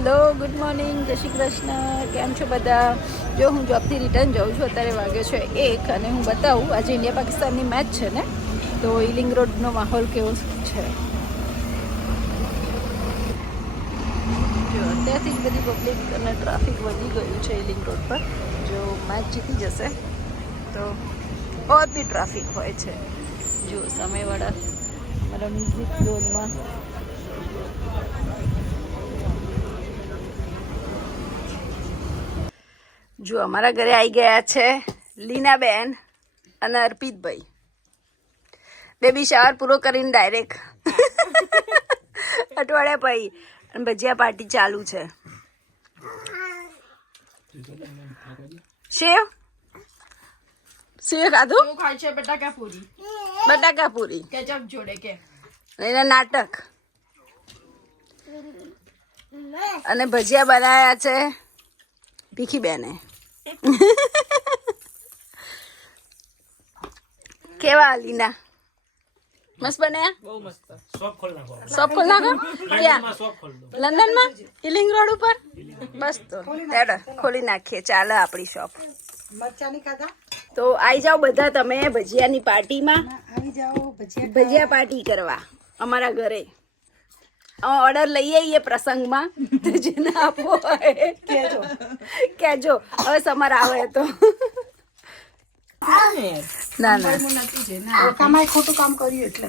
Hello, good morning, જય શ્રી કૃષ્ણ. કેમ છો બધા? જો હું જોબથી રિટર્ન જાઉં છું. અત્યારે વાગ્યો છે 1 અને હું બતાવું આજે ઇન્ડિયા પાકિસ્તાનની મેચ છે ને, તો ઇલિંગ રોડનો માહોલ કેવો છે. જો અત્યારથી જ બધી પબ્લિક અને ટ્રાફિક વધી ગયું છે ઇલિંગ રોડ પર. જો મેચ જીતી જશે તો બહુ બી ટ્રાફિક હોય છે. જો સામેવાળા મારા મ્યુઝિક ઝોનમાં જો અમારા ઘરે આવી ગયા છે લીનાબેન અને અર્પિતભાઈ. બેબી શાવર પૂરો કરીને ડાયરેક્ટ અઠવાડિયા પછી અને ભજીયા પાર્ટી ચાલુ છે. શેવ ખાધું? ખાય છે બટાકા પૂરી. બટાકા પૂરી કેચઅપ જોડે કે એના નાટક. અને ભજીયા બનાવ્યા છે ભીખી બેને. કેવા લીના? મસ્ત બન્યા? બહુ મસ્ત. શોપ ખોલ નાખો. શોપ ખોલ નાખો ક્યાં? શોપ ખોલ દો. લંડનમાં ઇલિંગ રોડ ઉપર. બસ તો હેડો ખોલી નાખીએ. ચાલે આપણી શોપ. તો આવી જાઓ બધા તમે ભજીયાની પાર્ટીમાં. આવી જાઓ ભજીયા પાર્ટી કરવા અમારા ઘરે. ઓર્ડર લઈ આવીએ પ્રસંગમાં. તો જેને આપવો હોય કહેજો. હવે સમર આવે તો ના ના કમાઈ ખોટું કામ કર્યું એટલે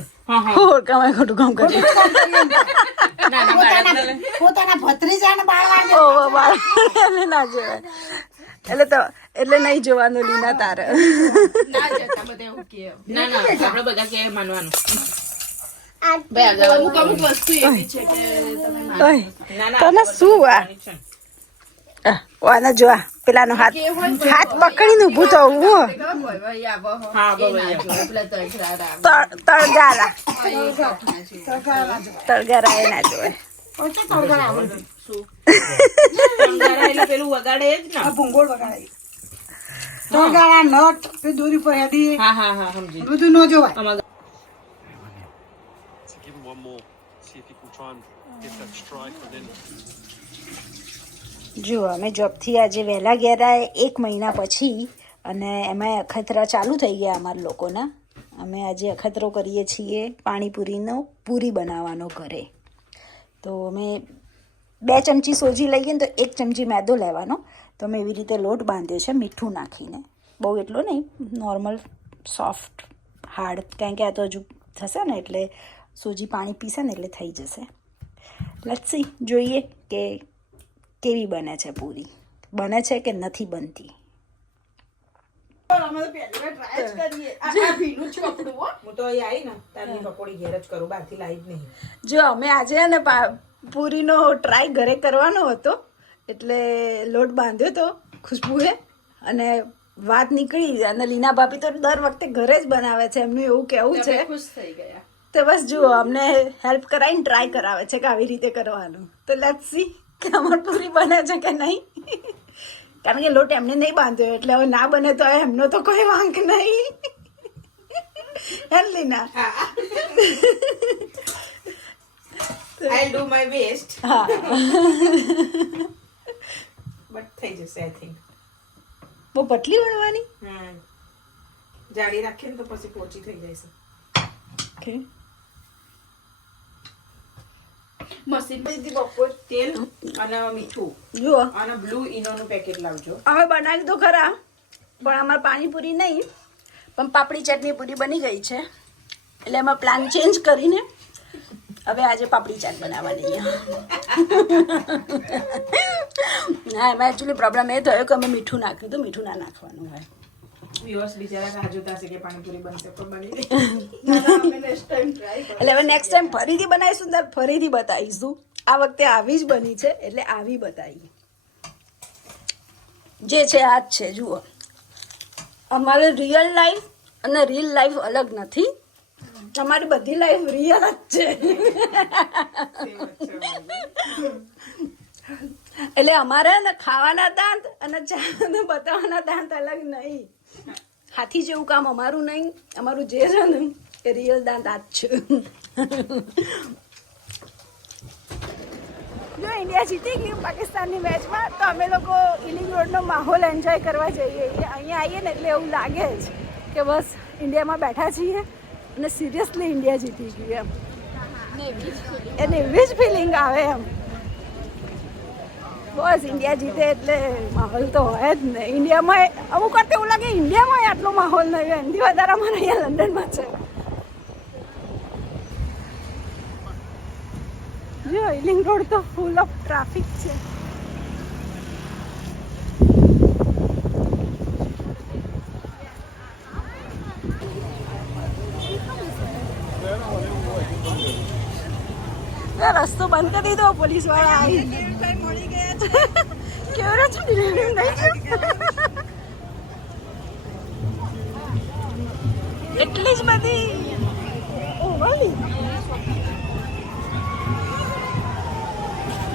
કમાય ખોટું કામ કર્યું. પોતાના ભત્રીજાને બાળવા ઓહો બાળાને ના જોવાય એટલે નહીં જોવાનું લીના તારે. ના જતા બધા એવું કે ના આપણે બધા કે માનવાનું. અમુક વસ્તુ એવી છે કે તમે તને શું આના જો પેલાનો હાથ પકડીને ઊભું થવું. તળગારા એ ના જોવાય. પેલું વગાડે જ ને. ભૂંગોળ વગાડે તળગાળા નટ દોરી પર હેડી હા સમજી. બધું ન જોવાય. Give him one more. See if he can try and get that strike and then. જો અમે જોબથી આજે વહેલા ગયા 1 મહિના પછી, અને એમાં અખતરા ચાલુ થઈ ગયા અમારા લોકોના. અમે આજે અખતરો કરીએ છીએ પાણીપુરીનો પૂરી બનાવવાનો ઘરે. તો અમે 2 ચમચી સોજી લઈએ ને તો 1 ચમચી મેદો લેવાનો. તો અમે એવી રીતે લોટ બાંધ્યો છે મીઠું નાખીને. બહુ એટલો નહીં, નોર્મલ સોફ્ટ હાર્ડ, કારણ કે આ તો હજુ થશે ને એટલે સોજી પાણી પીશે ને એટલે થઈ જશે. લચ્છી જોઈએ કે કેવી બને છે પૂરી, બને છે કે નથી બનતી. હું તો અહીં આવી ને તારની પકોડી ઘેર જ કરું, બહારથી લાવી જ નહીં. જો અમે આજે ને પૂરીનો ટ્રાય ઘરે કરવાનો હતો એટલે લોટ બાંધ્યો હતો ખુશ્બુએ, અને વાત નીકળી. અને લીના ભાભી તો દર વખતે ઘરે જ બનાવે છે, એમનું એવું કહેવું છે. ખુશ થઈ ગયા. તો બસ જુઓ અમને હેલ્પ કરાવીને ટ્રાય કરાવે છે કે આવી રીતે કરવાનું. તો લેટ્સ સી કે અમારી પૂરી બને છે કે નહીં. કારણ કે લોટ એમને નહીં બાંધ્યો એટલે હવે ના બને તો એમનો તો કોઈ વાંક નહીં. હે લીના? I'll do my best. હા બટ થઈ જશે આઈ થિંક. બહુ પતલી વળવાની. જાડી રાખીએ ને તો પછી પોચી થઈ જશે. ઓકે મશીન બપોર તેલ અને મીઠું જુઓ અને બ્લુ ઇનોનું પેકેટ લાવજો. અમે બનાવી તો ખરા, પણ અમારે પાણીપુરી નહીં પણ પાપડી ચટણી પૂરી બની ગઈ છે. એટલે એમાં પ્લાન ચેન્જ કરીને હવે આજે પાપડી ચાટ બનાવવાની. હા, એમાં એકચ્યુઅલી પ્રોબ્લેમ એ થયો કે અમે મીઠું નાખ્યું હતું, મીઠું ના નાખવાનું હોય. વ્યુઅર્સ બિચારા રાહ જોતા હશે કે પાણીપુરી બનશે પણ બની ગઈ. એટલે હવે નેક્સ્ટ ટાઈમ ફરીથી બનાવીશું ને ફરીથી બતાવીશું. આ વખતે આવી જ બની છે એટલે આવી બતાવી. જે છે આ જ છે. જુઓ અમારે રિયલ લાઈફ અને રીલ લાઈફ અલગ નથી. અમારી બધી લાઈફ રિયલ જ છે. એટલે અમારે ને ખાવાના દાંત અને ચા બતાવવાના દાંત અલગ નહીં. હાથી જેવું કામ અમારું નહીં. અમારું જે છે ને એ રિયલ દાંત આ જ છે. જો ઇન્ડિયા જીતી ગયું પાકિસ્તાનની મેચમાં તો અમે લોકો ઇલિંગ રોડનો માહોલ એન્જોય કરવા જઈએ અહીંયા આવીએ ને એટલે એવું લાગે જ કે બસ ઇન્ડિયામાં બેઠા છીએ અને સિરિયસલી ઇન્ડિયા જીતી ગયું એમ એને એવી જ ફિલિંગ આવે એમ બસ ઇન્ડિયા જીતે એટલે માહોલ તો હોય જ ને ઇન્ડિયામાં અમુક વખતે એવું લાગે ઇન્ડિયામાં આટલો માહોલ નહીં હોય એનાથી વધારે અમારે અહીંયા લંડનમાં છે જો ઇલિંગ રોડ તો ફૂલ ઓફ ટ્રાફિક છે રસ્તો બંધ કરી દીધો પોલીસ વાળા આવી કેવડા છે ડિલિવરી નહીં છે એટલી જ બધી ઓવરલી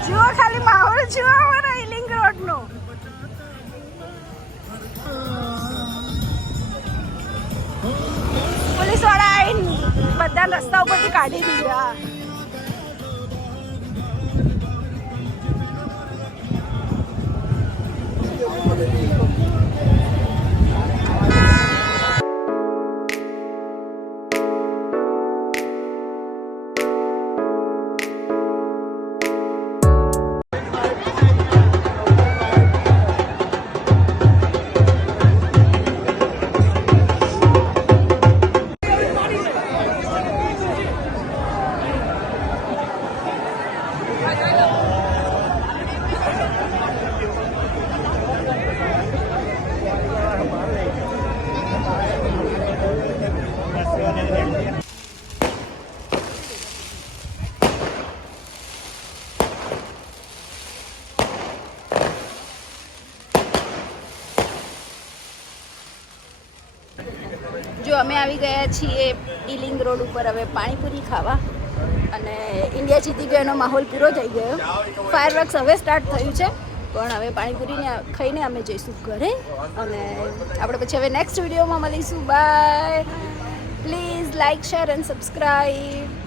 જુઓ ખાલી માહોલ જુઓ અમારા ઇલિંગ રોડનો પોલીસ વાળા આવીને બધા રસ્તા ઉપરથી કાઢી દીધા જો અમે આવી ગયા છીએ ઇલિંગ રોડ ઉપર હવે પાણીપુરી ખાવા અને ઇન્ડિયા જીતી ગયો એનો માહોલ પૂરો થઈ ગયો ફાયરવર્ક્સ હવે સ્ટાર્ટ થયું છે પણ હવે પાણીપુરીને ખાઈને અમે જઈશું ઘરે અને આપણે પછી હવે નેક્સ્ટ વિડીયોમાં મળીશું bye please like share and subscribe